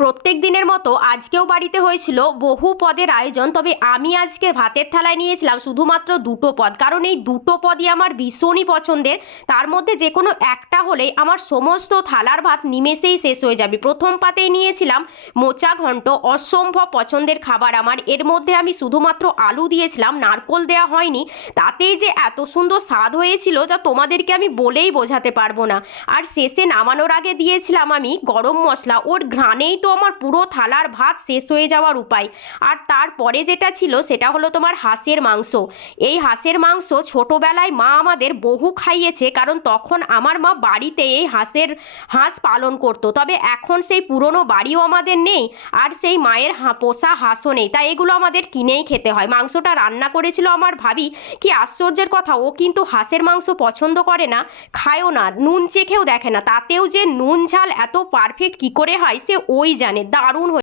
প্রত্যেক দিনের মতো আজকেও বাড়িতে হয়েছিল বহু পদের আয়োজন। তবে আমি আজকে ভাতের থালায় নিয়েছিলাম শুধুমাত্র দুটো পদ, কারণ এই দুটো পদই আমার ভীষণই পছন্দের। তার মধ্যে যে কোনো একটা হলেই আমার সমস্ত থালার ভাত নিমেষেই শেষ হয়ে যাবে। প্রথম পাতেই নিয়েছিলাম মোচা ঘন্ট, অসম্ভব পছন্দের খাবার আমার। এর মধ্যে আমি শুধুমাত্র আলু দিয়েছিলাম, নারকোল দেওয়া হয়নি। তাতেই যে এত সুন্দর স্বাদ হয়েছিল যা তোমাদেরকে আমি বলেই বোঝাতে পারবো না। আর শেষে নামানোর আগে দিয়েছিলাম আমি গরম মশলা, ওর ঘ্রাণেই তো আমার পুরো থালার ভাত শেষ হয়ে যাওয়ার উপায়। আর তারপরে যেটা ছিল সেটা হলো তোমার হাঁসের মাংস। এই হাঁসের মাংস ছোটোবেলায় মা আমাদের বহু খাইয়েছে, কারণ তখন আমার মা বাড়িতে এই হাঁস পালন করতো। তবে এখন সেই পুরনো বাড়িও আমাদের নেই, আর সেই মায়ের পোষা হাঁসও নেই, তাই এগুলো আমাদের কিনেই খেতে হয়। মাংসটা রান্না করেছিল আমার ভাবি। কি আশ্চর্যের কথা, ও কিন্তু হাঁসের মাংস পছন্দ করে না, খায়ও না, নুন চেখেও দেখে না। তাতেও যে নুন ঝাল এত পারফেক্ট কী করে হয় সে ওই জানে। দারুণ